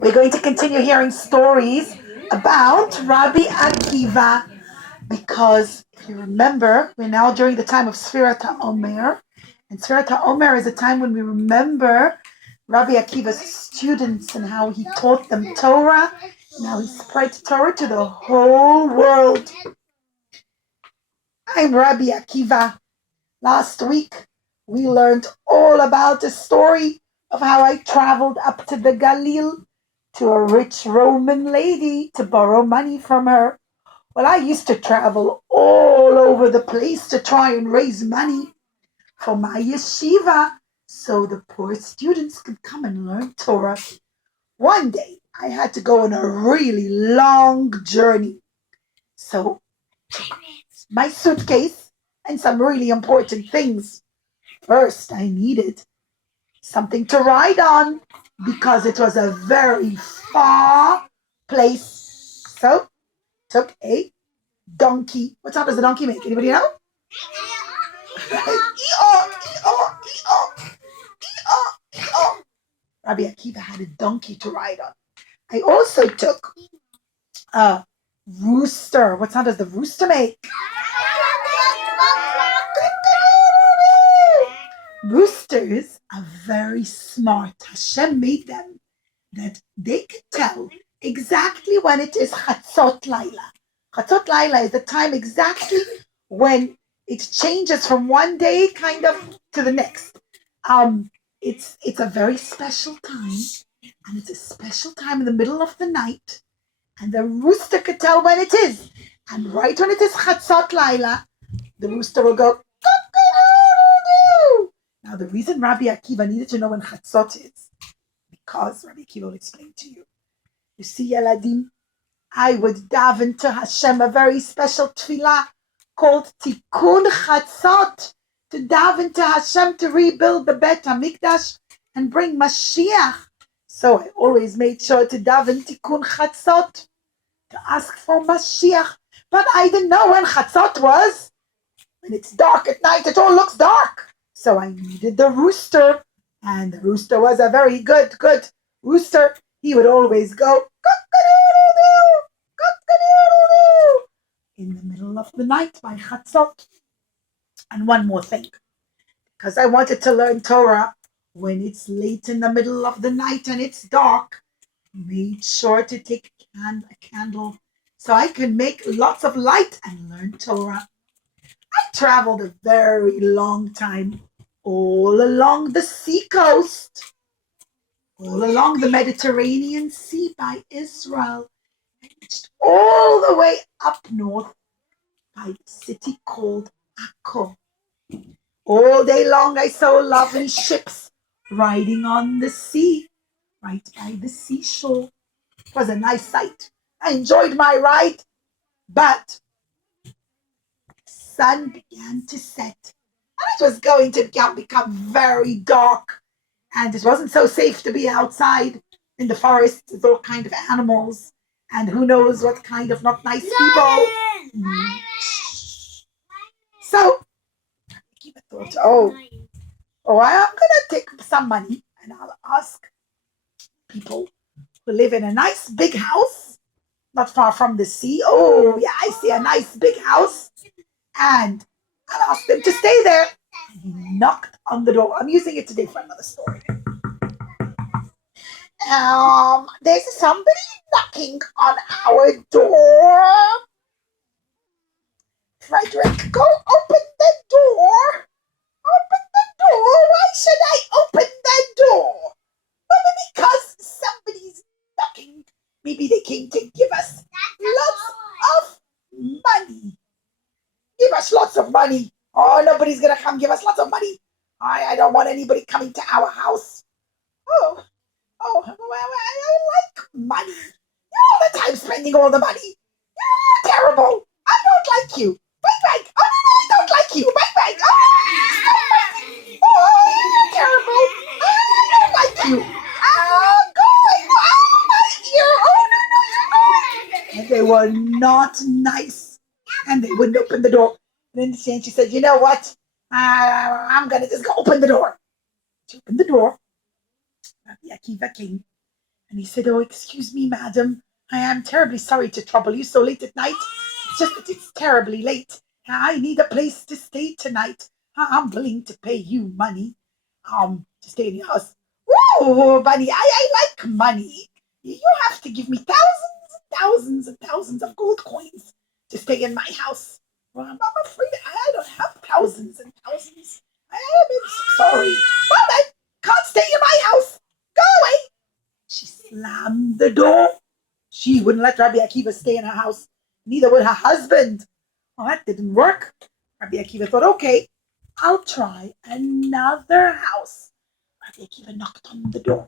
We're going to continue hearing stories about Rabbi Akiva because if you remember, we're now during the time of Sfirat HaOmer. And Sfirat HaOmer is a time when we remember Rabbi Akiva's students and how he taught them Torah. Now he spread Torah to the whole world. I'm Rabbi Akiva. Last week, we learned all about the story of how I traveled up to the Galil to a rich Roman lady to borrow money from her. Well, I used to travel all over the place to try and raise money for my yeshiva so the poor students could come and learn Torah. One day, I had to go on a really long journey. So, my suitcase and some really important things. First, I needed something to ride on because it was a very far place. So, took a donkey. What sound does a donkey make? Anybody know? Rabbi Akiva had a donkey to ride on. I also took a rooster. What sound does the rooster make? Roosters are very smart. Hashem made them that they could tell exactly when it is Chatzot Laila. Chatzot Laila is the time exactly when it changes from one day kind of to the next. It's a very special time, and it's a special time in the middle of the night, and the rooster could tell when it is. And right when it is Chatzot Laila, the rooster will go cock-a-doodle-doo. Now, the reason Rabbi Akiva needed to know when Chatzot is, because Rabbi Akiva will explain to you. You see, Yaladim, I would daven to Hashem a very special tefillah called Tikkun Chatzot, to daven to Hashem to rebuild the Bet HaMikdash and bring Mashiach. So I always made sure to daven Tikkun Chatzot, to ask for Mashiach. But I didn't know when Chatzot was. When it's dark at night, it all looks dark. So I needed the rooster, and the rooster was a very good rooster. He would always go cock-a-doodle-doo, cock-a-doodle-doo in the middle of the night by Chatzot. And one more thing, because I wanted to learn Torah when it's late in the middle of the night and it's dark, made sure to take a candle so I can make lots of light and learn Torah. I traveled a very long time all along the seacoast, all along the Mediterranean Sea by Israel. I reached all the way up north by a city called Akko. All day long I saw lovely ships riding on the sea, right by the seashore. It was a nice sight. I enjoyed my ride, but the sun began to set. And it was going to become very dark. And it wasn't so safe to be outside in the forest with all kind of animals. And who knows what kind of not nice people. So, I thought, I'm going to take some money and I'll ask people who live in a nice big house, not far from the sea. Oh, yeah, I see a nice big house. And I'll ask them to stay there. And he knocked on the door. I'm using it today for another story. There's somebody knocking on our door. Frederick, go open the door. Open the door. Why should I open the door? Well, because somebody's knocking. Maybe they came to give us lots of money. Give us lots of money. Oh, nobody's going to come give us lots of money. I don't want anybody coming to our house. Oh, well, I don't like money. You're all the time spending all the money. You're terrible. I don't like you. Bang, bang. Oh, no, I don't like you. Bang, bang. Oh, stop fighting. Oh, you're terrible. I don't like you. Oh, go away. Oh, my ear. Oh, no, you're going. And they were not nice. And they wouldn't open the door. And then she said, you know what? I'm going to just go open the door. She opened the door. Rabbi Akiva came And he said, "Oh, excuse me, madam. I am terribly sorry to trouble you so late at night. It's just that it's terribly late. I need a place to stay tonight. I'm willing to pay you money to stay in your house." "Oh, buddy, I like money. You have to give me thousands and thousands and thousands of gold coins to stay in my house." "Well, I'm afraid I don't have thousands and thousands. I am sorry. Well, I can't stay in my house. Go away." She slammed the door. She wouldn't let Rabbi Akiva stay in her house. Neither would her husband. Well, that didn't work. Rabbi Akiva thought, okay, I'll try another house. Rabbi Akiva knocked on the door.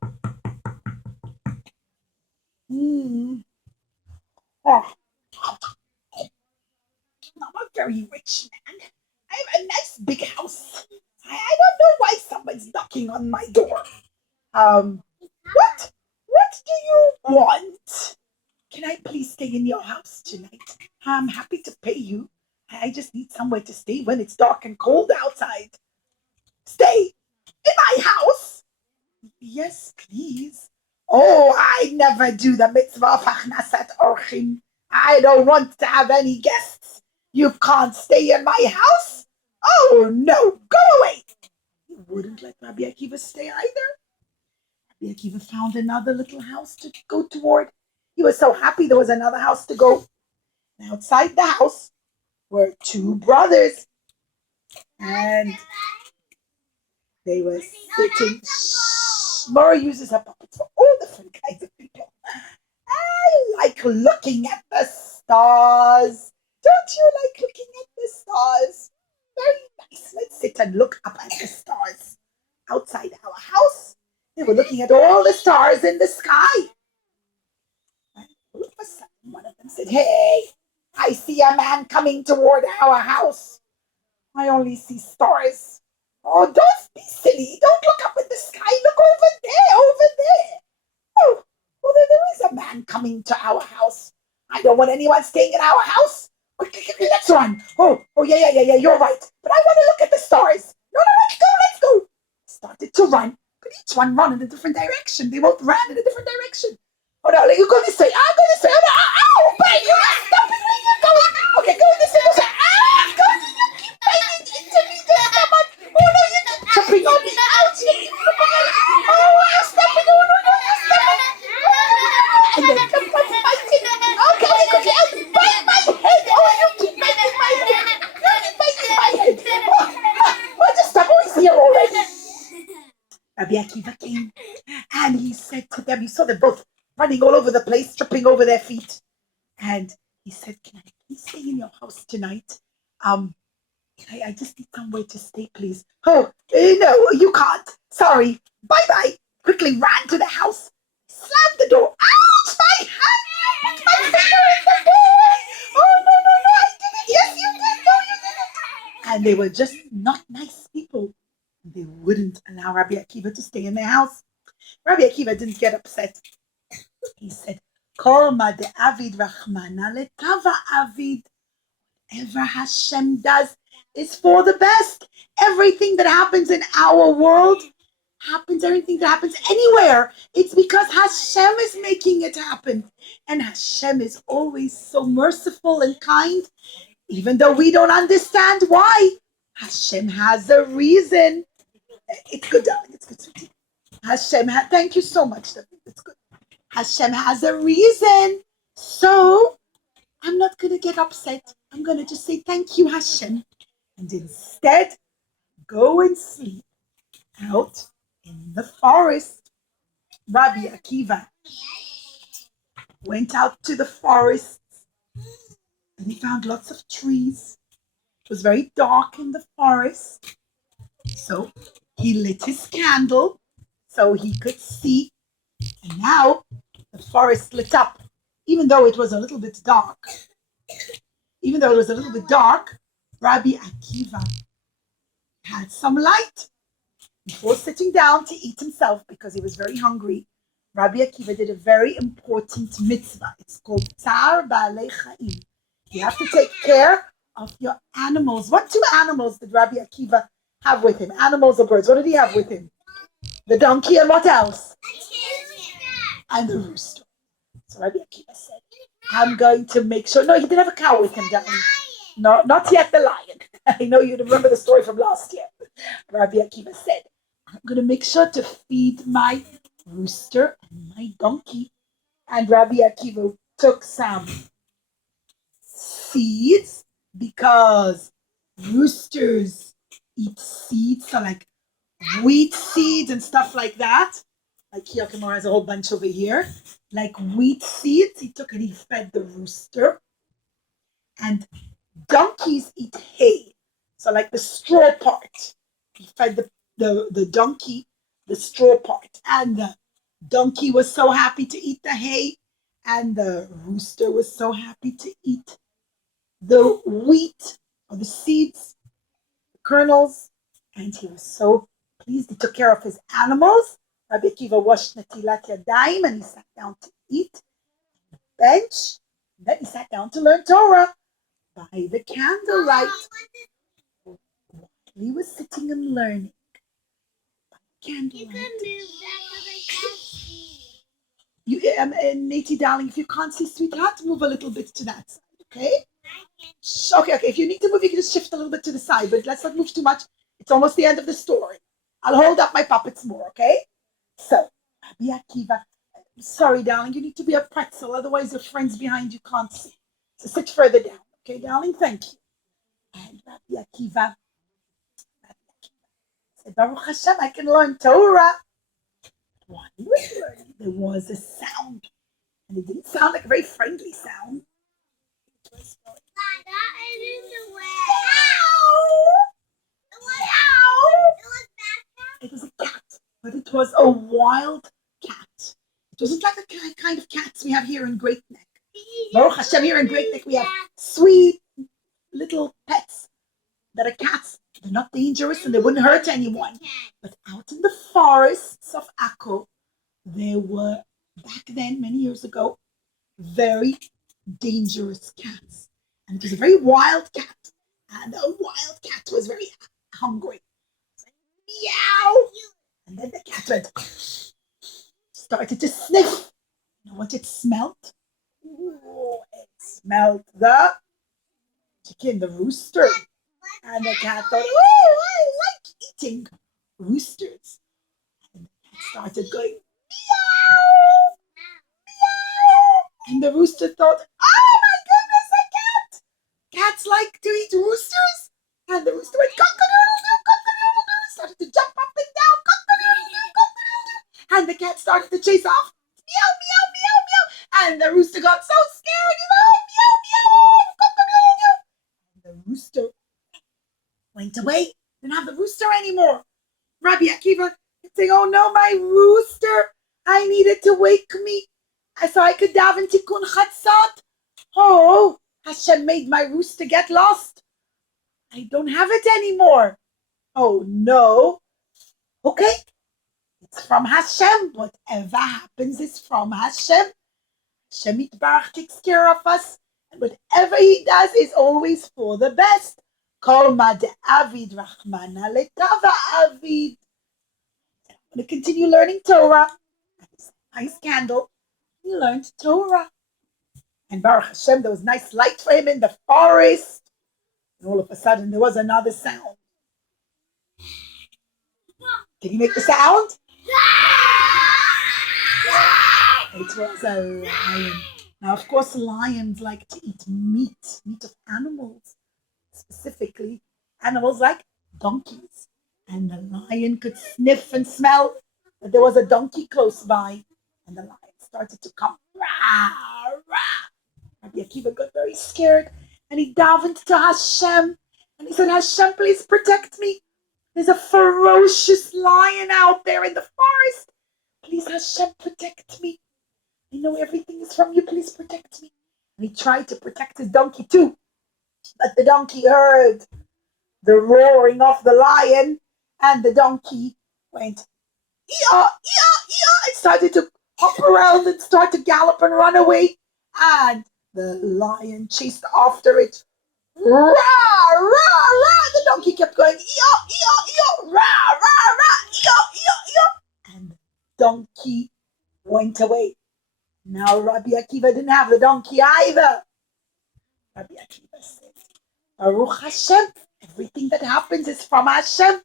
Oh, I'm a very rich man. I have a nice big house. I don't know why someone's knocking on my door. What? What do you want? Can I please stay in your house tonight? I'm happy to pay you. I just need somewhere to stay when it's dark and cold outside. Stay in my house? Yes, please. Oh, I never do the mitzvah of achnasat orchim. I don't want to have any guests. You can't stay in my house? Oh, no, go away. He wouldn't let Rabbi Akiva stay either. Rabbi Akiva found another little house to go toward. He was so happy there was another house to go. And outside the house were two brothers. And they were sitting. Mora uses her puppets for all different kinds of people. I like looking at the stars. Don't you like looking at the stars? Very nice. Let's sit and look up at the stars. Outside our house, they were looking at all the stars in the sky. And all of a sudden, one of them said, "Hey, I see a man coming toward our house. I only see stars." "Oh, don't be silly. Don't look up at the sky. Look over there, over there." "Oh, well, there is a man coming to our house. I don't want anyone staying in our house. Quickly, let's run." Oh, yeah, you're right. But I want to look at the stars. No, let's go. Started to run, but each one ran in a different direction. They both ran in a different direction. "Oh, no, you go this way. I'll go this way. Oh, no, ow, babe, you're not stopping where you're going. Okay, go this way, go this way. Go, you keep banging into me. Just come on. Oh, no, you keep jumping on me. Ouch, you keep jumping on me. Oh, you're stopping. Oh, no, you're stopping. And then come on, fighting. Okay, quickly, I'll bite my head. Oh, you keep biting my head. You keep biting my head. Oh, just stop. Oh, he's here already. Rabbi Akiva came and he said to them, you saw them both running all over the place, tripping over their feet. And he said, "Can I please stay in your house tonight? I just need somewhere to stay, please." "Oh, no, you can't. Sorry. Bye-bye." Quickly ran to the house, slammed the door. Ouch, my hand! My finger in the door! Oh, no, I did it. Yes, you did. No, you didn't. And they were just not nice people. They wouldn't allow Rabbi Akiva to stay in their house. Rabbi Akiva didn't get upset. He said, "Kol ma de avid rachmana letava avid." Whatever Hashem does is for the best. Everything that happens in our world happens, everything that happens anywhere, it's because Hashem is making it happen. And Hashem is always so merciful and kind, even though we don't understand why. Hashem has a reason. It's good, darling. It's good, sweetie. Thank you so much, David. It's good. Hashem has a reason. So I'm not going to get upset. I'm going to just say, "Thank you, Hashem." And instead, go and sleep out in the forest. Rabbi Akiva went out to the forest and he found lots of trees. It was very dark in the forest. So he lit his candle so he could see. And now the forest lit up, even though it was a little bit dark. Rabbi Akiva had some light. Before sitting down to eat himself, because he was very hungry, Rabbi Akiva did a very important mitzvah. It's called Tzar Ba'alei Chaim. You have to take care of your animals. What two animals did Rabbi Akiva have with him? Animals or birds? What did he have with him? The donkey and what else? and the rooster. So Rabbi Akiva said, I'm going to make sure. No, he didn't have a cow with him, darling. No, not yet the lion. I know you remember the story from last year. Rabbi Akiva said, I'm going to make sure to feed my rooster and my donkey. And Rabbi Akiva took some seeds because roosters eat seeds, so like wheat seeds and stuff like that. Like Kiyokimura has a whole bunch over here. Like wheat seeds, he took and he fed the rooster. And donkeys eat hay. So like the straw part. He fed the donkey the straw part. And the donkey was so happy to eat the hay. And the rooster was so happy to eat the wheat or the seeds, the kernels. And he was so pleased. He took care of his animals. Rabbi Akiva washed Natilat Yadayim and he sat down to eat. Bench. And then he sat down to learn Torah by the candlelight. While he was sitting and learning by candlelight. You, Nati, darling, if you can't see, sweetheart, move a little bit to that side, okay? Okay. If you need to move, you can just shift a little bit to the side, but let's not move too much. It's almost the end of the story. I'll hold up my puppets more, okay? So, Rabbi Akiva, sorry, darling, you need to be a pretzel, otherwise your friends behind you can't see. So sit further down, okay, darling? Thank you. And Rabbi Akiva said, Baruch Hashem, I can learn Torah. While he was learning, there was a sound, and it didn't sound like a very friendly sound. It was going, it was a cat, but it was a wild cat. It wasn't like the kind of cats we have here in Great Neck. Baruch Hashem, here in Great Neck we have sweet little pets that are cats. They're not dangerous and they wouldn't hurt anyone. But out in the forests of Akko, there were, back then, many years ago, very dangerous cats. And it was a very wild cat. And the wild cat was very hungry. Meow! And then the cat went, started to sniff. You know what it smelled? Ooh, it smelled the chicken, the rooster. And the cat thought, oh, I like eating roosters. And the cat started going, meow, meow. And the rooster thought, oh my goodness, a cat. Cats like to eat roosters. And the rooster went, cock-a-doodle-doo, cock-a-doodle-doo. Started to jump up and down, cock-a-doodle-doo, cock-a-doodle-doo. And the cat started to chase off, meow, meow, meow, meow. And the rooster got so scared, meow, meow, cock-a-doodle-doo. And the rooster went away, didn't have the rooster anymore. Rabbi Akiva saying, oh no, my rooster, I needed to wake me so I could daven tikkun chatzot. Oh, Hashem made my rooster get lost. I don't have it anymore. Oh no. Okay, it's from Hashem. Whatever happens is from Hashem. Hashem Yitbarach takes care of us. And whatever he does is always for the best. Kol ma de'avid rachmana letava avid. I'm going to continue learning Torah. Nice candle. He learned Torah. And Baruch Hashem, there was nice light for him in the forest. And all of a sudden, there was another sound. Can you make the sound? It was a lion. Now, of course, lions like to eat meat of animals. Specifically, animals like donkeys. And the lion could sniff and smell that there was a donkey close by. And the lion started to come. Rah, rah. Rabbi Akiva got very scared. And he davened to Hashem. And he said, Hashem, please protect me. There's a ferocious lion out there in the forest. Please, Hashem, protect me. I know everything is from you. Please protect me. And he tried to protect his donkey too. But the donkey heard the roaring of the lion, and the donkey went, ee-ah, ee-ah, ee-ah. It started to hop around and start to gallop and run away. And the lion chased after it. Rah, rah, rah. The donkey kept going, ee-ah, ee-ah, ee-ah. Rah, rah, rah. Ee-ah, ee-ah, ee-ah. And the donkey went away. Now Rabbi Akiva didn't have the donkey either. Rabbi Akiva said, Baruch Hashem, everything that happens is from Hashem.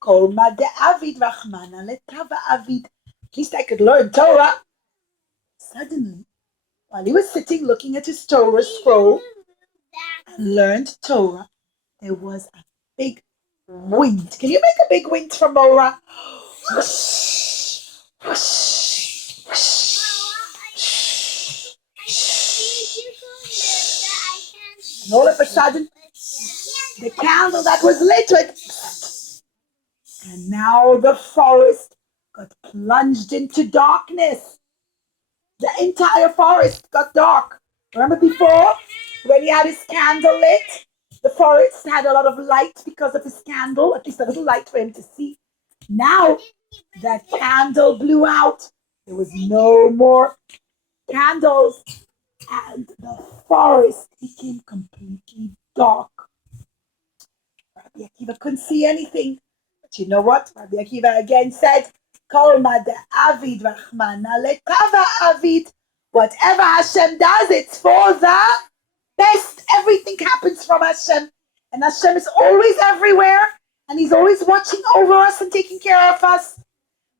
Kol ma de'avid rachmana letava avid. At least I could learn Torah. Suddenly, while he was sitting looking at his Torah scroll and learned Torah, there was a big wind. Can you make a big wind from Mora? Whoosh, whoosh, whoosh, and all of a sudden, the candle that was lit went, and now the forest got plunged into darkness. The entire forest got dark. Remember before, when he had his candle lit, the forest had a lot of light because of his candle, at least a little light for him to see. Now that candle blew out. There was no more candles, and the forest became completely dark. Rabbi Akiva couldn't see anything. But you know what? Rabbi Akiva again said, Kol ma de'avid rachmana letava avid. Whatever Hashem does, it's for the best. Everything happens from Hashem. And Hashem is always everywhere. And He's always watching over us and taking care of us.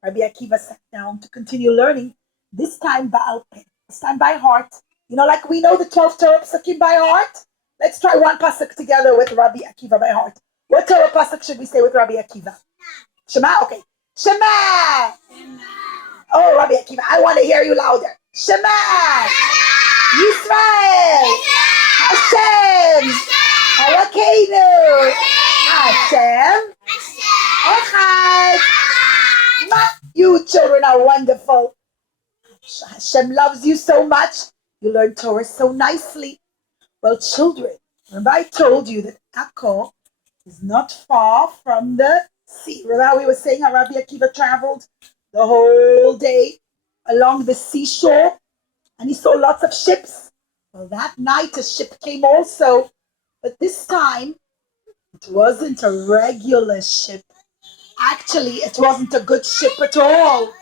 Rabbi Akiva sat down to continue learning. This time Ba'al Peh. This time by heart. You know, like we know the 12 Torah Pasukim by heart. Let's try one pasuk together with Rabbi Akiva by heart. What Torah pasuk should we say with Rabbi Akiva? Shema? Okay. Shema! Oh, Rabbi Akiva, I want to hear you louder. Shema! Yisrael! Hashem! Elokeinu! Hashem! Echad! You children are wonderful. Hashem loves you so much. You learn Torah so nicely. Well, children, remember I told you that Akko is not far from the sea. Remember how we were saying how Rabbi Akiva traveled the whole day along the seashore and he saw lots of ships. Well, that night a ship came also, but this time it wasn't a regular ship. Actually, it wasn't a good ship at all. It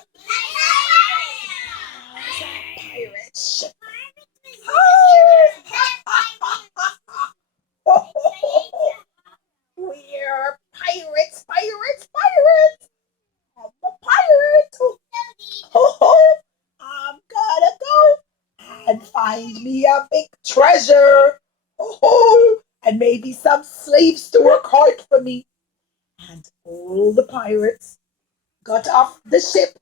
was a pirate ship. We're pirates. I'm a pirate. I'm gonna go and find me a big treasure. And maybe some slaves to work hard for me. And all the pirates got off the ship.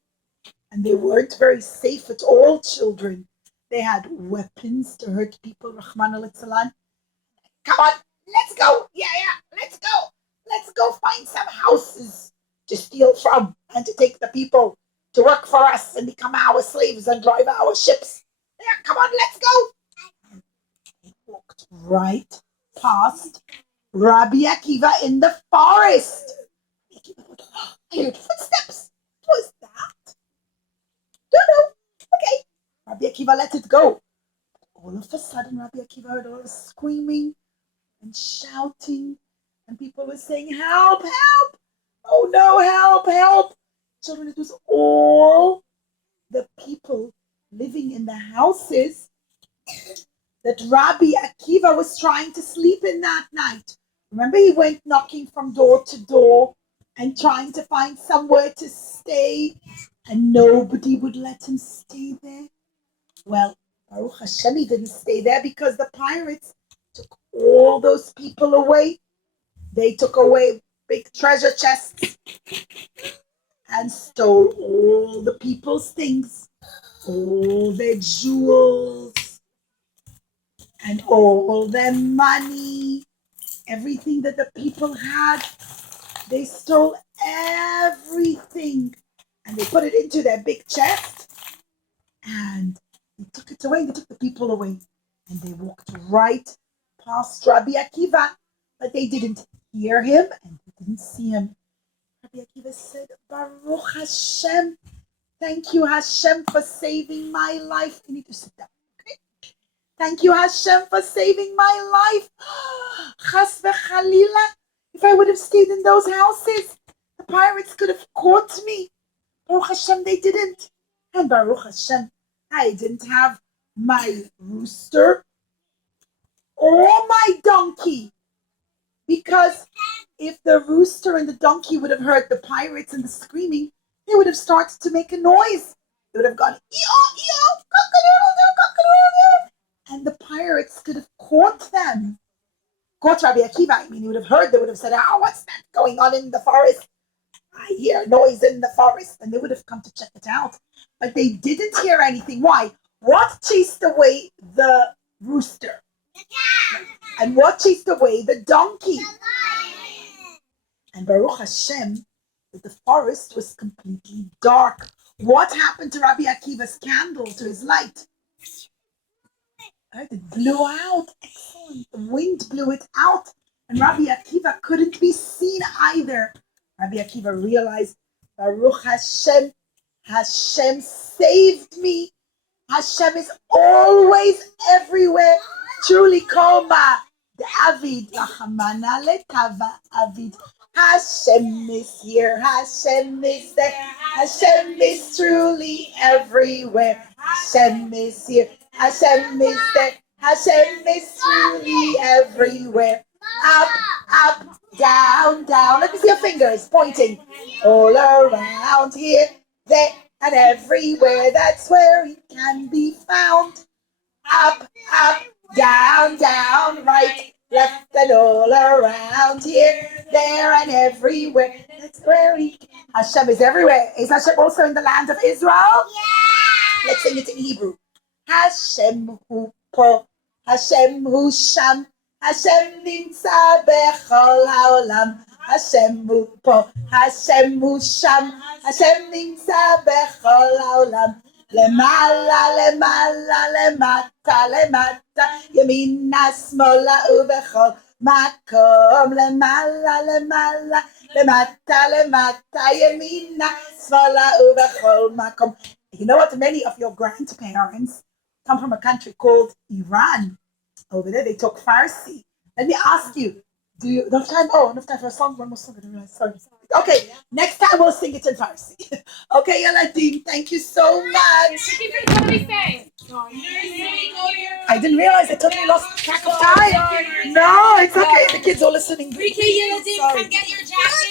And they weren't very safe at all, children. They had weapons to hurt people. Rahman al-Salam. Come on, let's go. Yeah, let's go. Let's go find some houses to steal from and to take the people to work for us and become our slaves and drive our ships. Yeah, come on, let's go. They walked right past Rabbi Akiva in the forest. I heard footsteps. What was that? Don't know. Okay. Rabbi Akiva let it go. All of a sudden, Rabbi Akiva heard all the screaming and shouting, and people were saying, help, help! Oh no, help, help! Children, it was all the people living in the houses that Rabbi Akiva was trying to sleep in that night. Remember, he went knocking from door to door and trying to find somewhere to stay, and nobody would let him stay there. Well, Baruch Hashem, he didn't stay there because the pirates took all those people away. They took away big treasure chests and stole all the people's things, all their jewels and all their money, everything that the people had. They stole everything and they put it into their big chest and they took it away. They took the people away and they walked right past Rabbi Akiva, but they didn't hear him and they didn't see him. Rabbi Akiva said, Baruch Hashem, thank you Hashem for saving my life. You need to sit down, okay? Thank you Hashem for saving my life. Chas v'chalila, if I would have stayed in those houses, the pirates could have caught me. Baruch Hashem, they didn't. And Baruch Hashem, I didn't have my rooster or my donkey. Because if the rooster and the donkey would have heard the pirates and the screaming, they would have started to make a noise. They would have gone, ee-oh, ee-oh, cock-a-doodle-doo, cock-a-doodle-doo. And the pirates could have caught them. Caught Rabbi Akiva. I mean, he would have heard, they would have said, oh, what's that going on in the forest? I hear a noise in the forest. And they would have come to check it out. But they didn't hear anything. Why? What chased away the rooster? And what chased away the donkey? And Baruch Hashem, that the forest was completely dark. What happened to Rabbi Akiva's candle, to his light? It blew out. Excellent. The wind blew it out. And Rabbi Akiva couldn't be seen either. Rabbi Akiva realized, Baruch Hashem, Hashem saved me. Hashem is always everywhere. Truly, Koma, the Avid, Lachamana Letava Avid. Hashem is here, Hashem is there, Hashem is truly everywhere. Hashem is here, Hashem is there, Hashem is truly everywhere. Up, up, down, down. Let me see your fingers pointing. All around here, there, and everywhere. That's where he can be found. Up, up, down, down, right, left, and all around here, there, and everywhere. That's where Hashem is everywhere. Is Hashem also in the land of Israel? Yeah. Let's sing it in Hebrew. Hashem hu po, Hashem hu sham, Hashem nimtza bechol haolam. Hashem hu po, Hashem hu sham, Hashem nimtza bechol haolam. למעלה, למעלה, למטה, למטה, ימינה, שמאלה ובכל מקום. למעלה, למעלה, למטה, למטה, ימינה, שמאלה ובכל מקום. You know what? Many of your grandparents come from a country called Iran. Over there, they talk Farsi. Let me ask you, do you enough time? Oh, enough time for a song. One more song. I didn't realize. Sorry. Okay, next time we'll sing it in Farsi. Okay, Yaladim, thank you so much. I didn't realize I totally lost track of time. No, it's okay. The kids are listening. Pre-K Yaladim, come get your jacket.